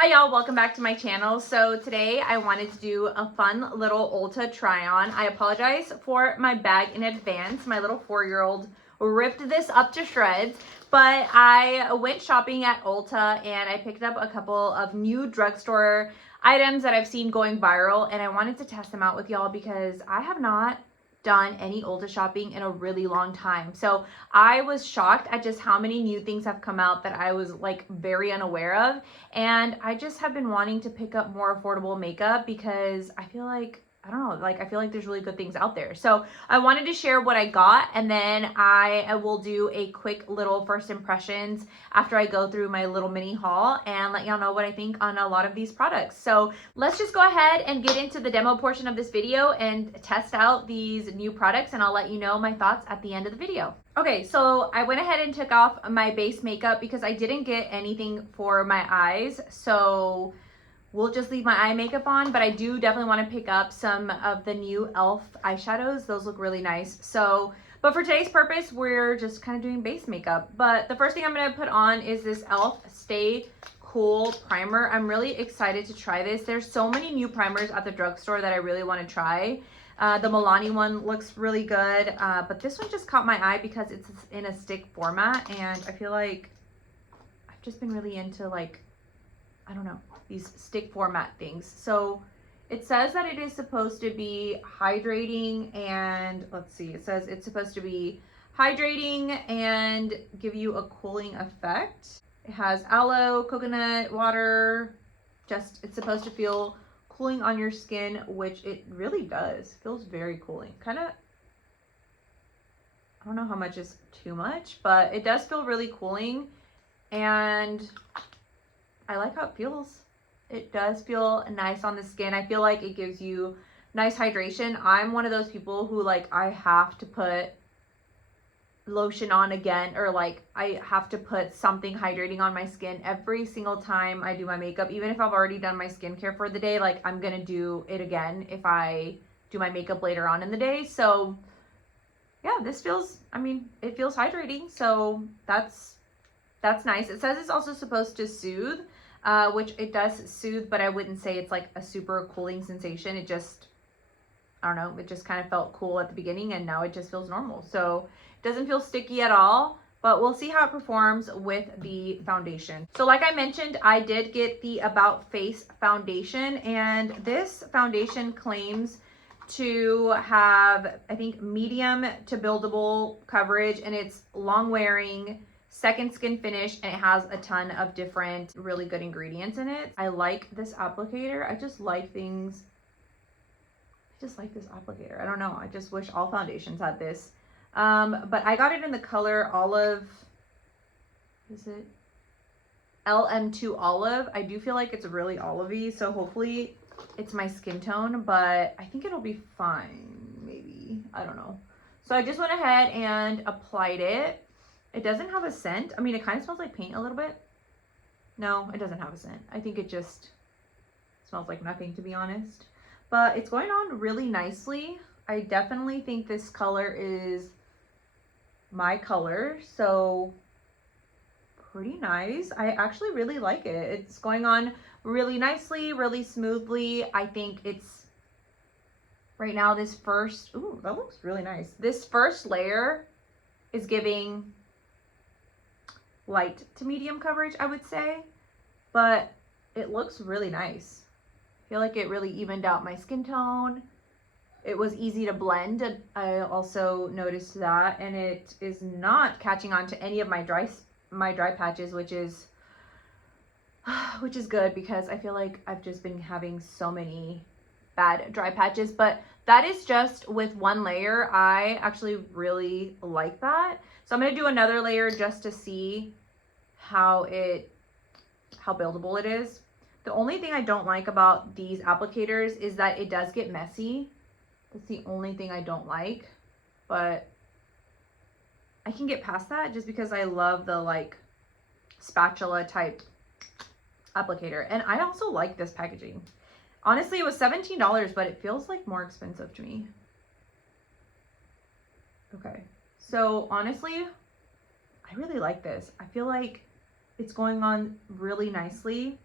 Hi y'all, welcome back to my channel. So today I wanted to do a fun little Ulta try on. I apologize for my bag in advance. My little 4-year-old ripped this up to shreds, but I went shopping at Ulta and I picked up a couple of new drugstore items that I've seen going viral, and I wanted to test them out with y'all because I have not done any Ulta shopping in a really long time. So I was shocked at just how many new things have come out that I was like very unaware of. And I just have been wanting to pick up more affordable makeup because I feel like, I don't know, like I feel like there's really good things out there. So I wanted to share what I got, and then I will do a quick little first impressions after I go through my little mini haul and let y'all know what I think on a lot of these products. So let's just go ahead and get into the demo portion of this video and test out these new products, and I'll let you know my thoughts at the end of the video. Okay, so I went ahead and took off my base makeup because I didn't get anything for my eyes. So we'll just leave my eye makeup on, but I do definitely want to pick up some of the new e.l.f. eyeshadows. Those look really nice. So, but for today's purpose, we're just kind of doing base makeup. But the first thing I'm going to put on is this e.l.f. Stay Cool primer. I'm really excited to try this. There's so many new primers at the drugstore that I really want to try. The Milani one looks really good, but this one just caught my eye because it's in a stick format, and I feel like I've just been really into, like, I don't know, these stick format things. So it says that it is supposed to be hydrating, and let's see, it says it's supposed to be hydrating and give you a cooling effect. It has aloe, coconut water, it's supposed to feel cooling on your skin, which it really does. Feels very cooling. Kind of, I don't know how much is too much, but it does feel really cooling, and I like how it feels. It does feel nice on the skin. I feel like it gives you nice hydration. I'm one of those people who, like, I have to put lotion on again, or like I have to put something hydrating on my skin every single time I do my makeup. Even if I've already done my skincare for the day, like I'm gonna do it again if I do my makeup later on in the day. So yeah, this feels, I mean, it feels hydrating, so that's nice. It says it's also supposed to soothe, which it does soothe, but I wouldn't say it's like a super cooling sensation. It just, I don't know, it just kind of felt cool at the beginning, and now it just feels normal. So it doesn't feel sticky at all, but we'll see how it performs with the foundation. So like I mentioned, I did get the About Face foundation, and this foundation claims to have, I think, medium to buildable coverage, and it's long wearing, second skin finish, and it has a ton of different really good ingredients in it. I like this applicator. I just like things, I just like this applicator. I don't know. I just wish all foundations had this. But I got it in the color olive. Is it LM2 olive? I do feel like it's really olivey, so hopefully it's my skin tone, but I think it'll be fine, maybe. I don't know. So I just went ahead and applied it. It doesn't have a scent. I mean, it kind of smells like paint a little bit. No, it doesn't have a scent. I think it just smells like nothing, to be honest. But it's going on really nicely. I definitely think this color is my color, so pretty nice. I actually really like it. It's going on really nicely, really smoothly. I think it's, right now, this first, ooh, that looks really nice. This first layer is giving light to medium coverage, I would say, but it looks really nice. I feel like it really evened out my skin tone. It was easy to blend. I also noticed that, and it is not catching on to any of my dry patches, which is good, because I feel like I've just been having so many bad dry patches. But that is just with one layer. I actually really like that. So I'm going to do another layer just to see how buildable it is. The only thing I don't like about these applicators is that it does get messy. That's the only thing I don't like, but I can get past that just because I love the like spatula type applicator. And I also like this packaging. Honestly, it was $17, but it feels like more expensive to me. Okay, so honestly, I really like this. I feel like it's going on really nicely.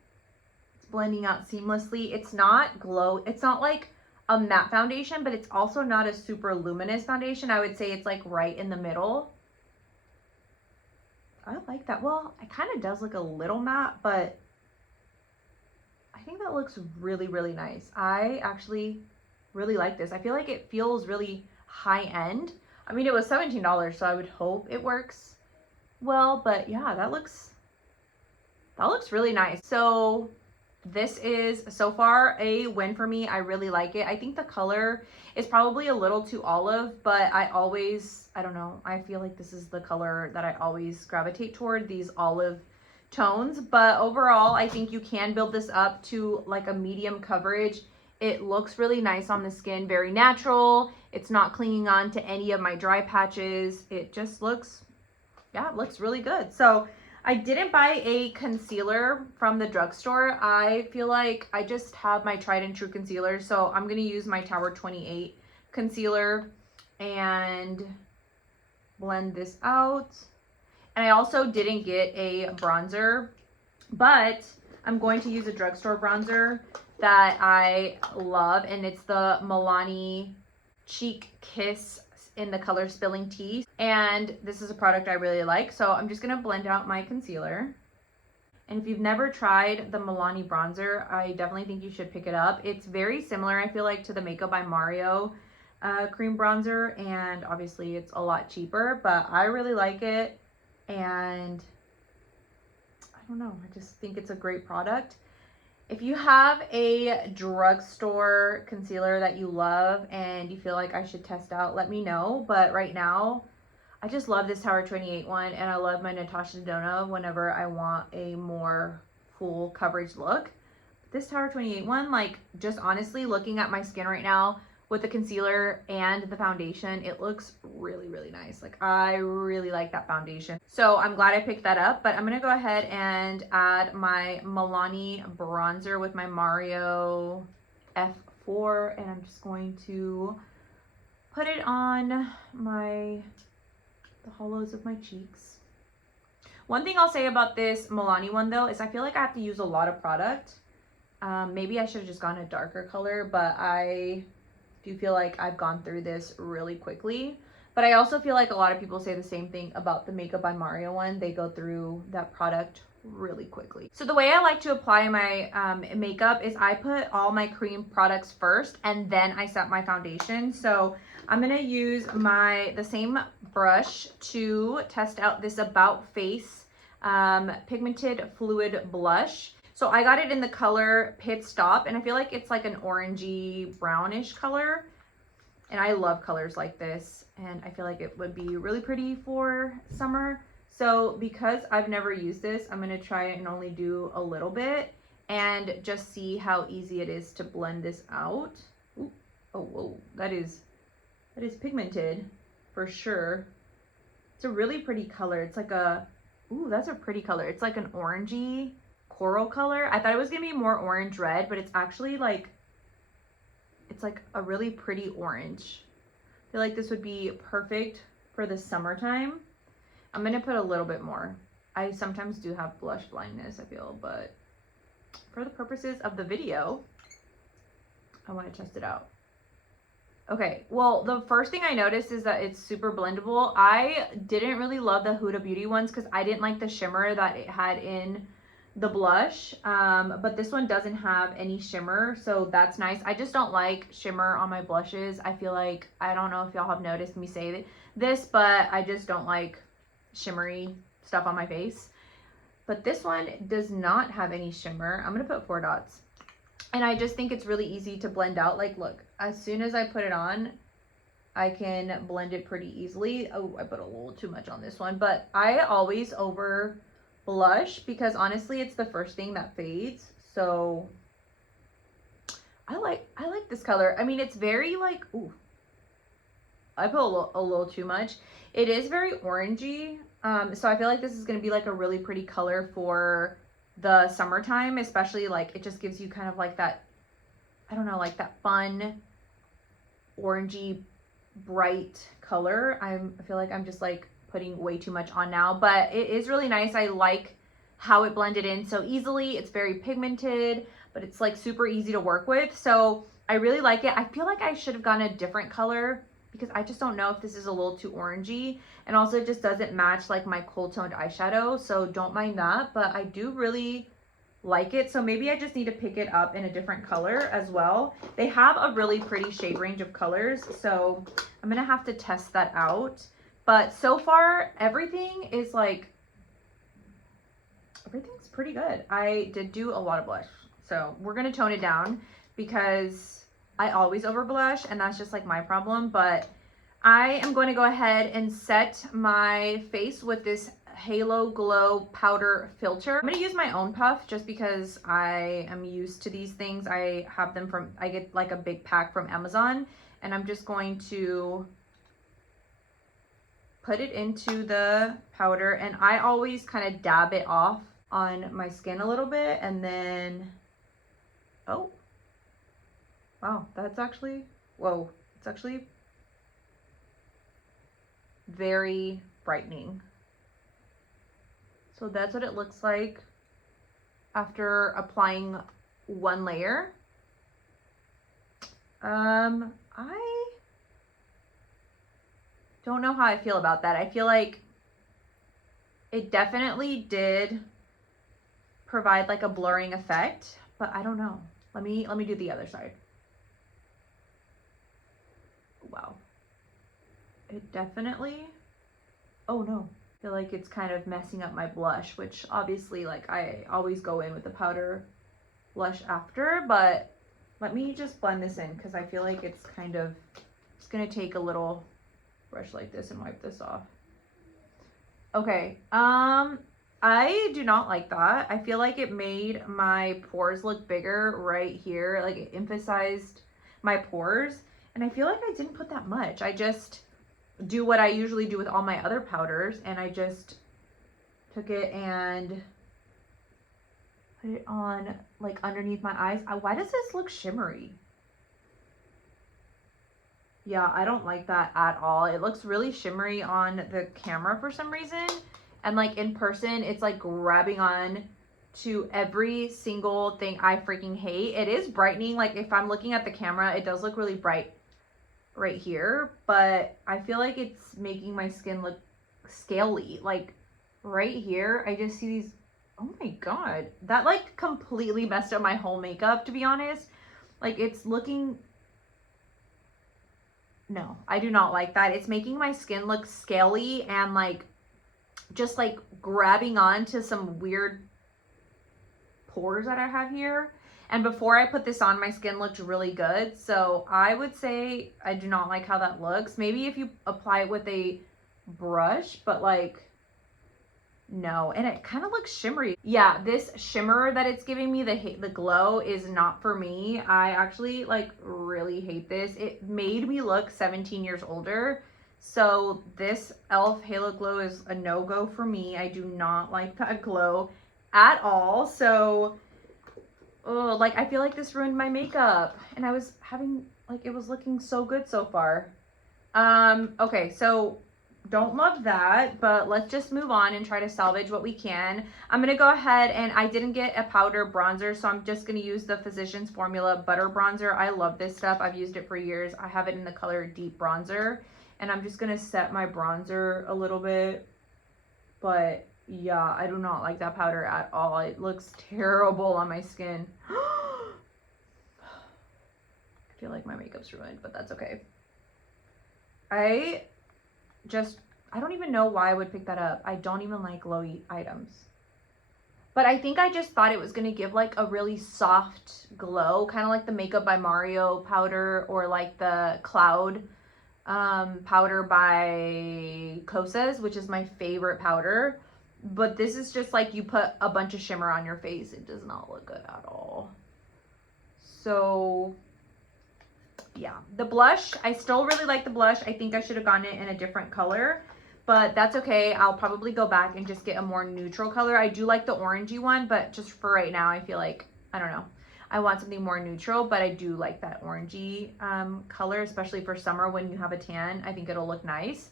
blending out seamlessly. It's not it's not like a matte foundation, but it's also not a super luminous foundation. I would say it's like right in the middle. I like that. Well, it kind of does look a little matte, but I think that looks really, really nice. I actually really like this. I feel like it feels really high end. I mean, it was $17, so I would hope it works well, but yeah, that looks really nice. So this is so far a win for me. I really like it. I think the color is probably a little too olive, but I don't know, I feel like this is the color that I always gravitate toward, these olive tones. But overall, I think you can build this up to like a medium coverage. It looks really nice on the skin, very natural. It's not clinging on to any of my dry patches. It just looks, yeah, it looks really good. So I didn't buy a concealer from the drugstore. I feel like I just have my tried and true concealer. So I'm going to use my Tower 28 concealer and blend this out. And I also didn't get a bronzer, but I'm going to use a drugstore bronzer that I love. And it's the Milani Cheek Kiss in the color Spilling Tea, and this is a product I really like. So I'm just gonna blend out my concealer. And if you've never tried the Milani bronzer, I definitely think you should pick it up. It's very similar, I feel like, to the Makeup by Mario cream bronzer, and obviously it's a lot cheaper, but I really like it. And I don't know, I just think it's a great product. If you have a drugstore concealer that you love and you feel like I should test out, let me know. But right now, I just love this Tower 28 one, and I love my Natasha Denona whenever I want a more full coverage look. This Tower 28 one, like, just honestly looking at my skin right now with the concealer and the foundation, it looks really, really nice. Like, I really like that foundation. So I'm glad I picked that up, but I'm gonna go ahead and add my Milani bronzer with my Mario F4, and I'm just going to put it on the hollows of my cheeks. One thing I'll say about this Milani one though is I feel like I have to use a lot of product. Maybe I should have just gone a darker color, but I do feel like I've gone through this really quickly. But I also feel like a lot of people say the same thing about the Makeup by Mario one. They go through that product really quickly. So the way I like to apply my makeup is I put all my cream products first and then I set my foundation. So I'm gonna use the same brush to test out this About Face Pigmented Fluid Blush. So I got it in the color Pit Stop, and I feel like it's like an orangey brownish color. And I love colors like this, and I feel like it would be really pretty for summer. So because I've never used this, I'm gonna try it and only do a little bit and just see how easy it is to blend this out. Ooh, oh, whoa, that is pigmented for sure. It's a really pretty color. It's like ooh, that's a pretty color. It's like an orangey coral color. I thought it was gonna be more orange red, but it's actually like, it's like a really pretty orange. I feel like this would be perfect for the summertime. I'm gonna put a little bit more. I sometimes do have blush blindness, I feel, but for the purposes of the video, I want to test it out. Okay, well, the first thing I noticed is that it's super blendable. I didn't really love the Huda Beauty ones because I didn't like the shimmer that it had in the blush, but this one doesn't have any shimmer, so that's nice. I just don't like shimmer on my blushes. I feel like, I don't know if y'all have noticed me say this, but I just don't like shimmery stuff on my face. But this one does not have any shimmer. I'm gonna put 4 dots, and I just think it's really easy to blend out. Like, look, as soon as I put it on, I can blend it pretty easily. Oh, I put a little too much on this one, but I always over blush because honestly it's the first thing that fades. So I like this color. I mean, it's very like, ooh, I put a little too much. It is very orangey, so I feel like this is going to be like a really pretty color for the summertime, especially like it just gives you kind of like that, I don't know, like that fun orangey bright color. I feel like I'm just like putting way too much on now, but it is really nice. I like how it blended in so easily. It's very pigmented, but it's like super easy to work with. So I really like it. I feel like I should have gone a different color because I just don't know if this is a little too orangey, and also it just doesn't match like my cool toned eyeshadow. So don't mind that, but I do really like it. So maybe I just need to pick it up in a different color as well. They have a really pretty shade range of colors, so I'm gonna have to test that out. But so far everything is like, everything's pretty good. I did do a lot of blush, so we're gonna tone it down because I always over blush and that's just like my problem. But I am going to go ahead and set my face with this Halo Glow powder filter. I'm going to use my own puff just because I am used to these things. I have them from, I get like a big pack from Amazon, and I'm just going to put it into the powder, and I always kind of dab it off on my skin a little bit, and then, oh, wow, that's actually, whoa, it's actually very brightening. So that's what it looks like after applying one layer. I don't know how I feel about that. I feel like it definitely did provide like a blurring effect, but I don't know. Let me do the other side. Wow. It definitely, oh no, I feel like it's kind of messing up my blush, which obviously like I always go in with the powder blush after, but let me just blend this in because I feel like it's kind of, it's gonna take a little brush like this and wipe this off. Okay, I do not like that. I feel like it made my pores look bigger right here, like it emphasized my pores, and I feel like I didn't put that much. I just do what I usually do with all my other powders, and I just took it and put it on like underneath my eyes. Why does this look shimmery? Yeah, I don't like that at all. It looks really shimmery on the camera for some reason, and like in person it's like grabbing on to every single thing I freaking hate. It is brightening, like if I'm looking at the camera it does look really bright right here, but I feel like it's making my skin look scaly. Like right here I just see these, oh my god, that like completely messed up my whole makeup, to be honest. Like it's looking, no, I do not like that. It's making my skin look scaly and like just like grabbing on to some weird pores that I have here. And before I put this on, my skin looked really good. So I would say I do not like how that looks. Maybe if you apply it with a brush, but like, no. And it kind of looks shimmery. Yeah, this shimmer that it's giving me, the glow, is not for me. I actually like really hate this. It made me look 17 years older. So this e.l.f. Halo Glow is a no-go for me. I do not like that glow at all. So oh, like I feel like this ruined my makeup, and I was having like, it was looking so good so far. Okay, so don't love that, but let's just move on and try to salvage what we can. I'm gonna go ahead, and I didn't get a powder bronzer, so I'm just gonna use the Physicians Formula Butter Bronzer. I love this stuff. I've used it for years. I have it in the color Deep Bronzer, and I'm just gonna set my bronzer a little bit. But yeah, I do not like that powder at all. It looks terrible on my skin. I feel like my makeup's ruined, but that's okay. I don't even know why I would pick that up. I don't even like glowy items. But I think I just thought it was going to give like a really soft glow, kind of like the Makeup by Mario powder, or like the Cloud powder by Kosas, which is my favorite powder. But this is just like you put a bunch of shimmer on your face. It does not look good at all. So yeah, the blush, I still really like the blush. I think I should have gotten it in a different color, but that's okay. I'll probably go back and just get a more neutral color. I do like the orangey one, but just for right now, I feel like, I don't know, I want something more neutral, but I do like that orangey color, especially for summer when you have a tan. I think it'll look nice.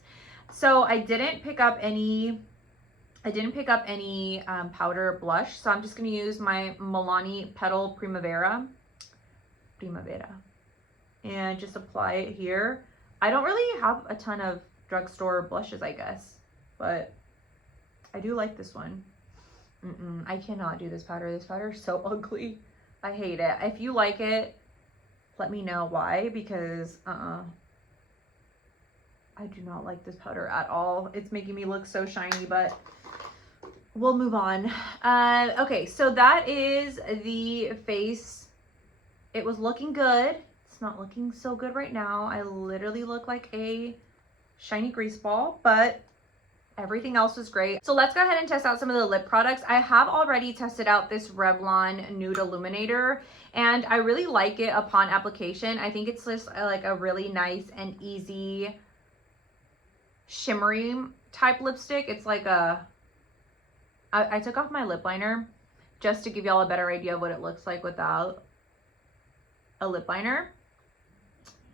So I didn't pick up any I didn't pick up any powder blush, so I'm just going to use my Milani Petal Primavera. And just apply it here. I don't really have a ton of drugstore blushes, I guess, but I do like this one. I cannot do this powder. This powder is so ugly. I hate it. If you like it, let me know why, because I do not like this powder at all. It's making me look so shiny, but we'll move on. Okay, so that is the face. It was looking good. It's not looking so good right now. I literally look like a shiny grease ball, but everything else was great. So let's go ahead and test out some of the lip products. I have already tested out this Revlon Nude Illuminator, and I really like it upon application. I think it's just like a really nice and easy shimmery type lipstick. It's like I took off my lip liner just to give y'all a better idea of what it looks like without a lip liner.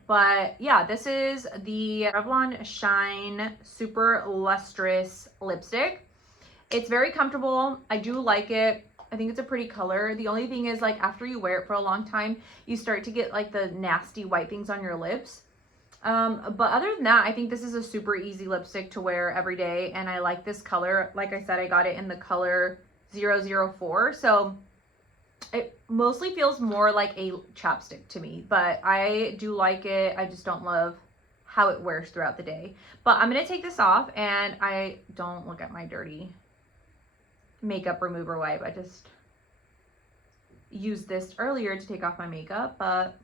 But yeah, this is the Revlon Shine Super Lustrous Lipstick. It's very comfortable. I do like it. I think it's a pretty color. The only thing is, like, after you wear it for a long time, you start to get like the nasty white things on your lips. But other than that, I think this is a super easy lipstick to wear every day. And I like this color. Like I said, I got it in the color 004. So it mostly feels more like a chapstick to me, but I do like it. I just don't love how it wears throughout the day. But I'm going to take this off, and I don't look at my dirty makeup remover wipe. I just used this earlier to take off my makeup, but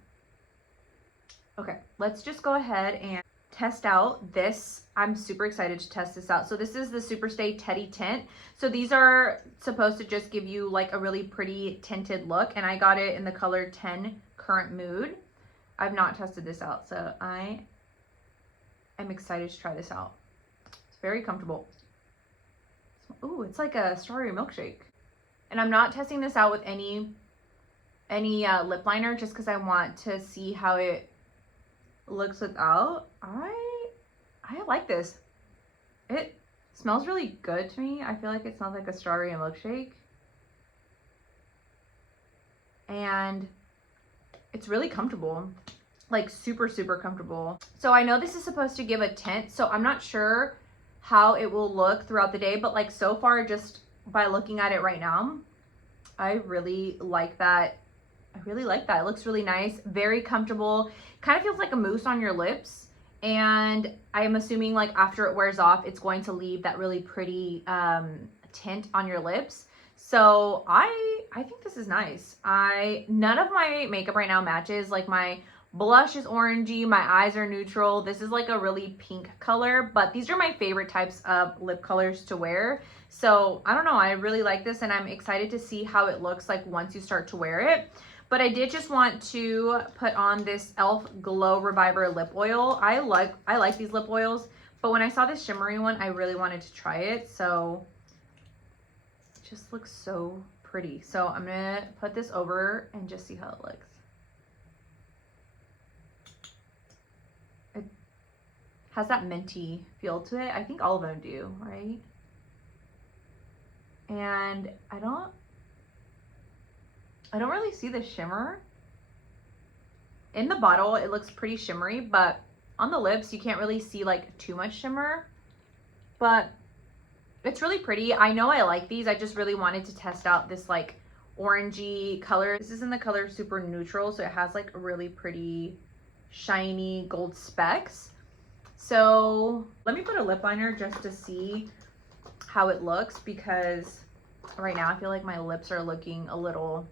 okay, let's just go ahead and test out this. I'm super excited to test this out. So this is the Superstay Teddy Tint. So these are supposed to just give you like a really pretty tinted look, and I got it in the color 10 Current Mood. I've not tested this out, so I am excited to try this out. It's very comfortable. Ooh, it's like a strawberry milkshake. And I'm not testing this out with any lip liner, just because I want to see how it looks without. I like this. It smells really good to me. I feel like it smells like a strawberry milkshake. And it's really comfortable. Like super, super comfortable. So I know this is supposed to give a tint, so I'm not sure how it will look throughout the day, but like so far, just by looking at it right now, I really like that. It looks really nice, very comfortable. Kind of feels like a mousse on your lips. And I'm assuming like after it wears off, it's going to leave that really pretty tint on your lips. So I think this is nice. None of my makeup right now matches. Like my blush is orangey, my eyes are neutral. This is like a really pink color, but these are my favorite types of lip colors to wear. So I don't know, I really like this, and I'm excited to see how it looks like once you start to wear it. But I did just want to put on this e.l.f. Glow Reviver lip oil. I like these lip oils, but when I saw this shimmery one, I really wanted to try it. So it just looks so pretty. So I'm gonna put this over and just see how it looks. It has that minty feel to it. I think all of them do, right? And I don't really see the shimmer. In the bottle, it looks pretty shimmery, but on the lips, you can't really see like too much shimmer, but it's really pretty. I know I like these. I just really wanted to test out this like orangey color. This is in the color Super Neutral, so it has like really pretty shiny gold specks. So let me put a lip liner just to see how it looks, because right now I feel like my lips are looking a little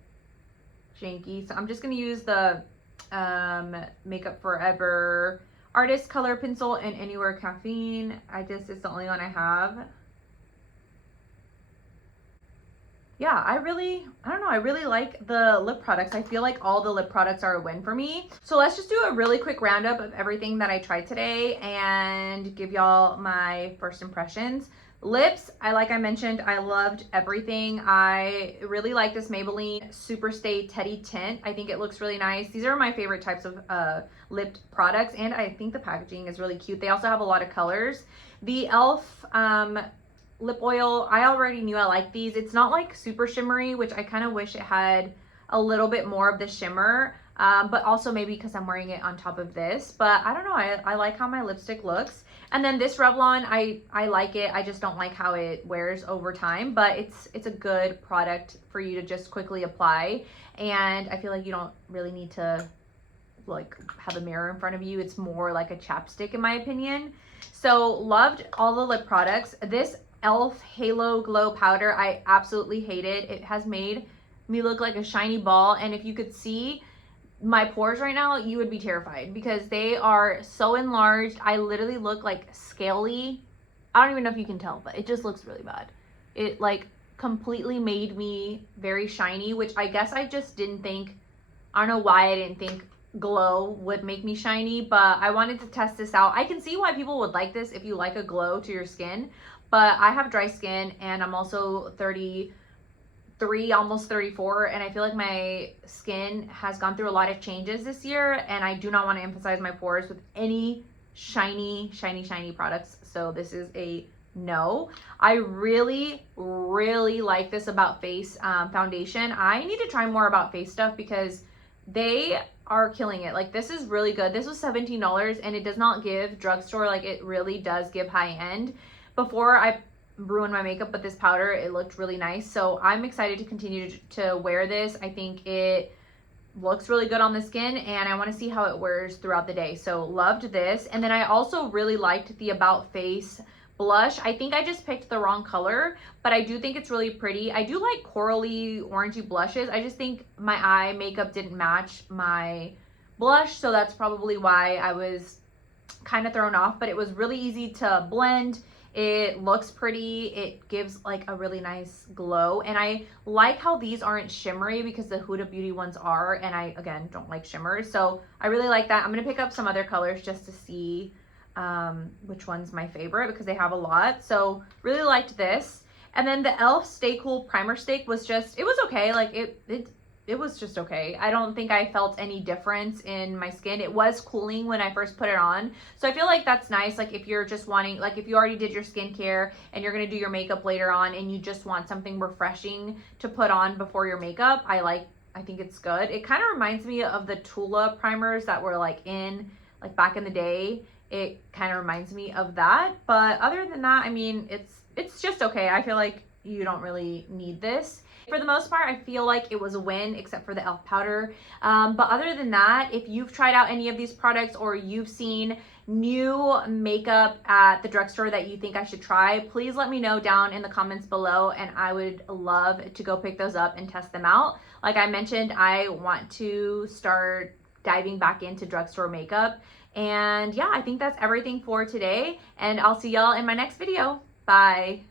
janky. So I'm just going to use the Makeup Forever Artist Color Pencil in Anywhere Caffeine. It's the only one I have. Yeah, I don't know, I really like the lip products. I feel like all the lip products are a win for me. So let's just do a really quick roundup of everything that I tried today and give y'all my first impressions. Lips, like I mentioned, I loved everything. I really like this Maybelline Superstay Teddy Tint. I think it looks really nice. These are my favorite types of lip products, and I think the packaging is really cute. They also have a lot of colors. The e.l.f. lip oil. I already knew I liked these. It's not like super shimmery, which I kind of wish it had a little bit more of the shimmer, but also maybe because I'm wearing it on top of this. But I don't know, I like how my lipstick looks. And then this Revlon, I like it. I just don't like how it wears over time, but it's a good product for you to just quickly apply. And I feel like you don't really need to like have a mirror in front of you. It's more like a chapstick in my opinion. So loved all the lip products. This e.l.f. Halo Glow Powder, I absolutely hate it. It has made me look like a shiny ball. And if you could see my pores right now, you would be terrified because they are so enlarged. I literally look like scaly. I don't even know if you can tell, but it just looks really bad. It like completely made me very shiny, which I guess I just didn't think, I don't know why I didn't think glow would make me shiny, but I wanted to test this out. I can see why people would like this if you like a glow to your skin, but I have dry skin and I'm also 33, almost 34, and I feel like my skin has gone through a lot of changes this year, and I do not want to emphasize my pores with any shiny products. So this is a no. I really like this About Face foundation. I need to try more About Face stuff because they are killing it. Like, this is really good. This was $17 and it does not give drugstore, like it really does give high end. Before I ruined my makeup, but this powder, it looked really nice. So I'm excited to continue to wear this. I think it looks really good on the skin and I want to see how it wears throughout the day. So loved this. And then I also really liked the About Face blush. I think I just picked the wrong color, but I do think it's really pretty. I do like corally orangey blushes. I just think my eye makeup didn't match my blush, so that's probably why I was kind of thrown off, but it was really easy to blend. It looks pretty. It gives like a really nice glow, and I like how these aren't shimmery because the Huda Beauty ones are, and I again don't like shimmers, so I really like that. I'm gonna pick up some other colors just to see which one's my favorite because they have a lot. So really liked this. And then the e.l.f. Stay Cool Primer Stick was just, it was okay. Like it was just okay. I don't think I felt any difference in my skin. It was cooling when I first put it on, so I feel like that's nice. Like if you're just wanting, like if you already did your skincare and you're gonna do your makeup later on and you just want something refreshing to put on before your makeup, I think it's good. It kind of reminds me of the Tula primers that were like back in the day. It kind of reminds me of that, but other than that, I mean, it's just okay. I feel like you don't really need this. For the most part, I feel like it was a win, except for the e.l.f. powder. But other than that, if you've tried out any of these products or you've seen new makeup at the drugstore that you think I should try, please let me know down in the comments below, and I would love to go pick those up and test them out. Like I mentioned, I want to start diving back into drugstore makeup. And yeah, I think that's everything for today, and I'll see y'all in my next video. Bye.